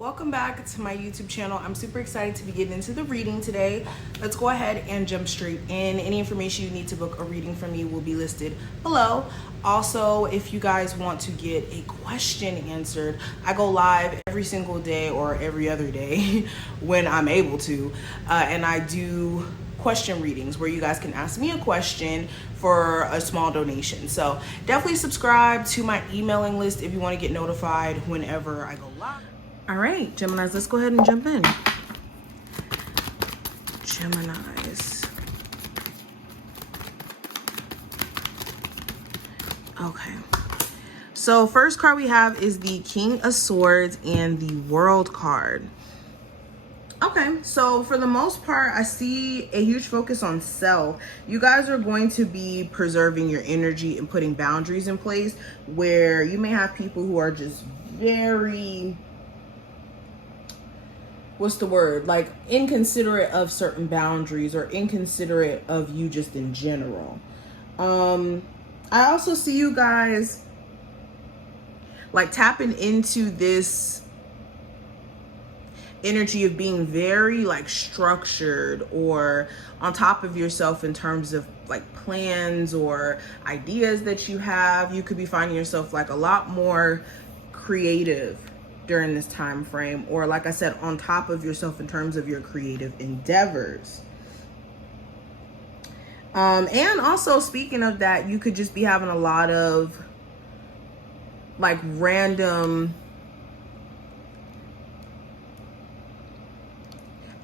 Welcome back to my YouTube channel. I'm super excited to be getting into the reading today. Let's go ahead and jump straight in. Any information you need to book a reading from me will be listed below. Also, if you guys want to get a question answered, I go live every single day or every other day when I'm able to, and I do question readings where you guys can ask me a question for a small donation. So definitely subscribe to my emailing list if you want to get notified whenever I go live. All right, Geminis, let's go ahead and jump in. Geminis. Okay. So first card we have is the King of Swords and the World card. Okay, so for the most part, I see a huge focus on self. You guys are going to be preserving your energy and putting boundaries in place where you may have people who are just very, what's the word? Like inconsiderate of certain boundaries or inconsiderate of you just in general. I also see you guys like tapping into this energy of being very like structured or on top of yourself in terms of like plans or ideas that you have. You could be finding yourself like a lot more creative during this time frame, or like I said, on top of yourself in terms of your creative endeavors. And also speaking of that, you could just be having a lot of like random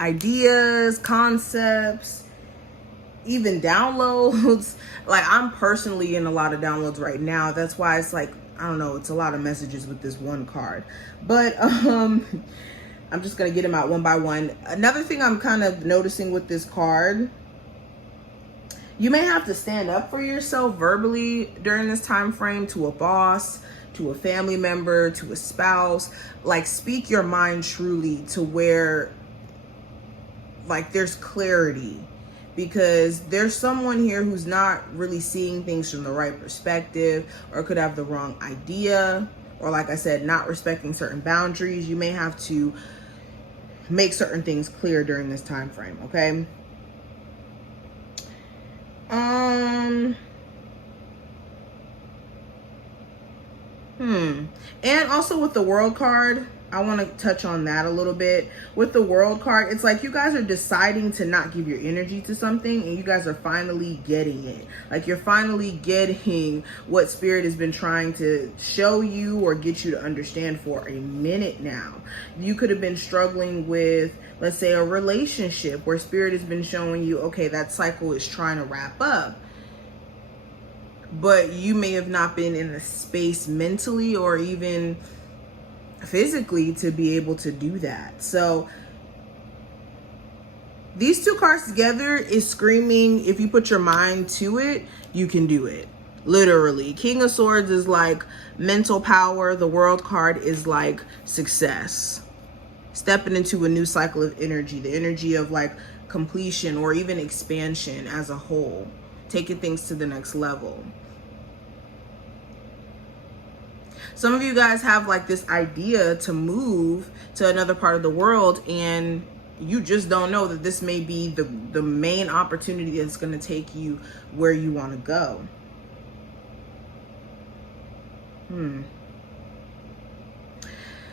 ideas, concepts, even downloads. Like I'm personally in a lot of downloads right now. That's why it's like, I don't know, it's a lot of messages with this one card, but I'm just gonna get them out one by one. Another thing I'm kind of noticing with this card, you may have to stand up for yourself verbally during this time frame to a boss, to a family member, to a spouse. Like speak your mind truly to where like there's clarity, because there's someone here who's not really seeing things from the right perspective or could have the wrong idea, or like I said, not respecting certain boundaries. You may have to make certain things clear during this time frame, okay? And also with the World card, I want to touch on that a little bit. With the World card, it's like you guys are deciding to not give your energy to something, and you guys are finally getting it. Like you're finally getting what Spirit has been trying to show you or get you to understand for a minute now. You could have been struggling with, let's say, a relationship where Spirit has been showing you, okay, that cycle is trying to wrap up. But you may have not been in a space mentally or even physically to be able to do that. So these two cards together is screaming, if you put your mind to it, you can do it. Literally. King of Swords is like mental power. The World card is like success. Stepping into a new cycle of energy. The energy of like completion or even expansion as a whole. Taking things to the next level. Some of you guys have like this idea to move to another part of the world, and you just don't know that this may be the main opportunity that's going to take you where you want to go.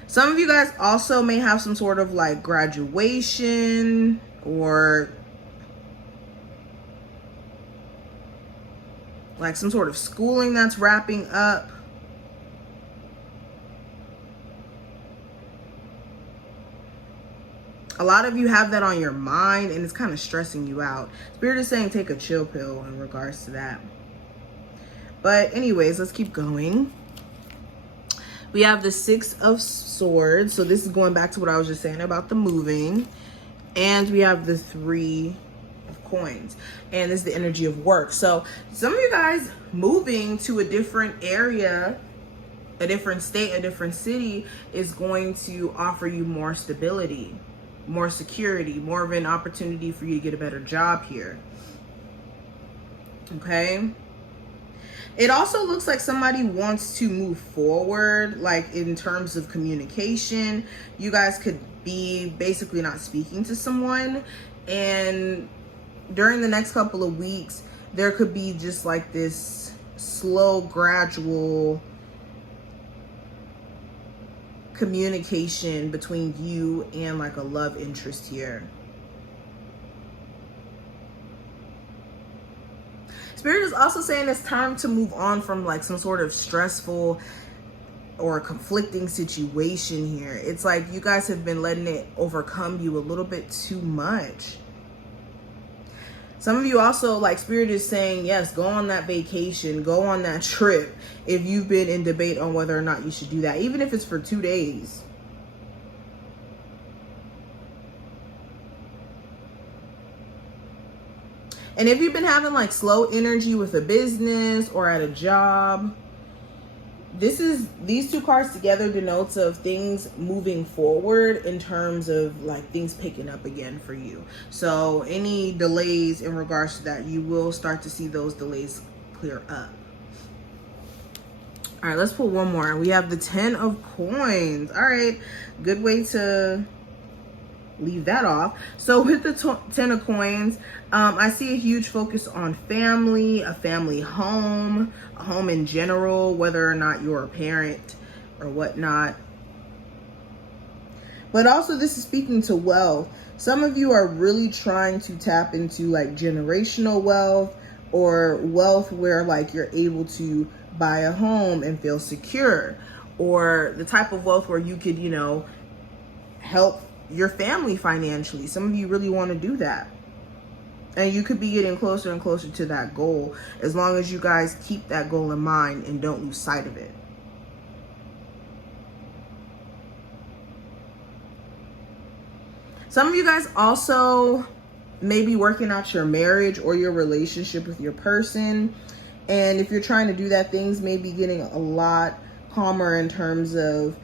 Some of you guys also may have some sort of like graduation or like some sort of schooling that's wrapping up. A lot of you have that on your mind and it's kind of stressing you out. Spirit is saying take a chill pill in regards to that. But anyways, let's keep going. We have the Six of Swords. So this is going back to what I was just saying about the moving. And we have the Three of Coins. And this is the energy of work. So some of you guys moving to a different area, a different state, a different city is going to offer you more stability, more security, more of an opportunity for you to get a better job here. Okay. It also looks like somebody wants to move forward, like in terms of communication. You guys could be basically not speaking to someone, and during the next couple of weeks, there could be just like this slow, gradual communication between you and like a love interest here. Spirit is also saying it's time to move on from like some sort of stressful or conflicting situation here. It's like you guys have been letting it overcome you a little bit too much. Some of you also, like, Spirit is saying, yes, go on that vacation, go on that trip if you've been in debate on whether or not you should do that, even if it's for 2 days. And if you've been having like slow energy with a business or at a job, these two cards together denotes of things moving forward in terms of like things picking up again for you. So any delays in regards to that, you will start to see those delays clear up. All right, let's pull one more. We have the 10 of coins. All right, good way to leave that off. So with the 10 of coins, I see a huge focus on family, a family home, a home in general, whether or not you're a parent or whatnot. But also this is speaking to wealth. Some of you are really trying to tap into like generational wealth, or wealth where like you're able to buy a home and feel secure, or the type of wealth where you could, you know, help your family financially. Some of you really want to do that. And you could be getting closer and closer to that goal, as long as you guys keep that goal in mind and don't lose sight of it. Some of you guys also may be working out your marriage or your relationship with your person. And if you're trying to do that, things may be getting a lot calmer in terms of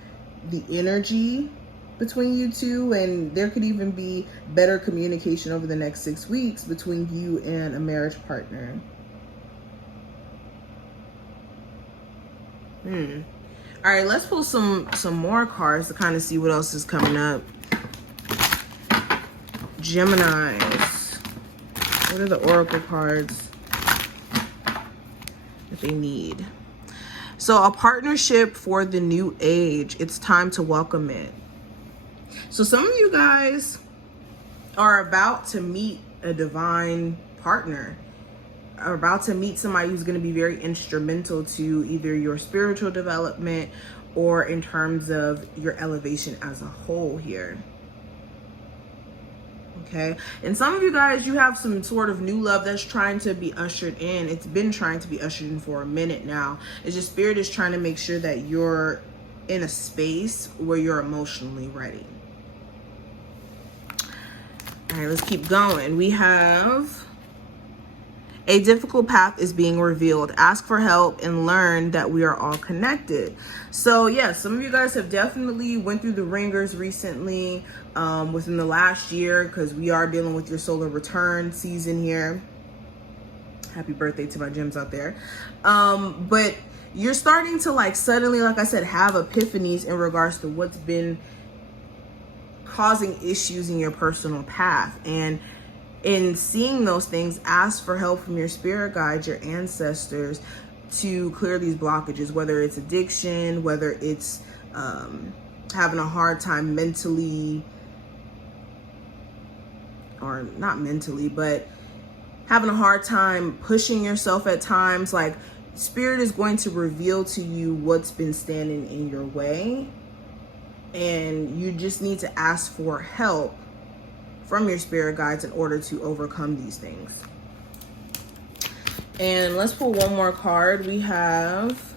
the energy between you two, and there could even be better communication over the next 6 weeks between you and a marriage partner. All right, let's pull some more cards to kind of see what else is coming up. Geminis. What are the oracle cards that they need? So a partnership for the new age. It's time to welcome it. So some of you guys are about to meet a divine partner, are about to meet somebody who's going to be very instrumental to either your spiritual development or in terms of your elevation as a whole here. Okay. And some of you guys, you have some sort of new love that's trying to be ushered in. It's been trying to be ushered in for a minute now. It's just Spirit is trying to make sure that you're in a space where you're emotionally ready. All right, let's keep going. We have a difficult path is being revealed. Ask for help and learn that we are all connected. So yeah, some of you guys have definitely went through the ringers recently, within the last year, because we are dealing with your solar return season here. Happy birthday to my gems out there. But you're starting to like suddenly, like I said, have epiphanies in regards to what's been causing issues in your personal path. And in seeing those things, ask for help from your spirit guides, your ancestors, to clear these blockages, whether it's addiction, whether it's having a hard time mentally, or not mentally, but having a hard time pushing yourself at times. Like, Spirit is going to reveal to you what's been standing in your way, and you just need to ask for help from your spirit guides in order to overcome these things. And let's pull one more card. We have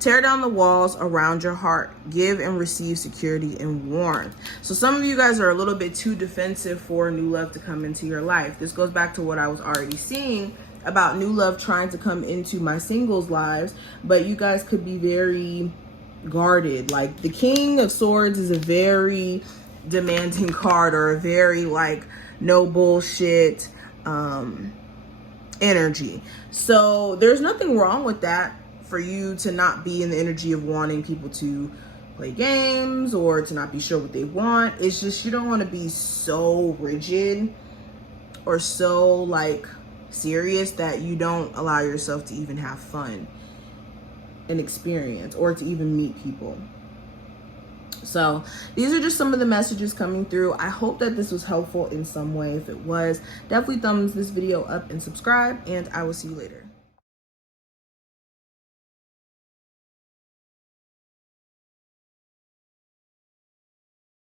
tear down the walls around your heart. Give and receive security and warmth. So some of you guys are a little bit too defensive for new love to come into your life. This goes back to what I was already seeing about new love trying to come into my singles lives, but you guys could be very guarded. Like, the King of Swords is a very demanding card, or a very like no bullshit, energy. So there's nothing wrong with that, for you to not be in the energy of wanting people to play games or to not be sure what they want. It's just you don't want to be so rigid or so like serious that you don't allow yourself to even have fun and experience or to even meet people. So these are just some of the messages coming through. I hope that this was helpful in some way. If it was, definitely thumbs this video up and subscribe, and I will see you later.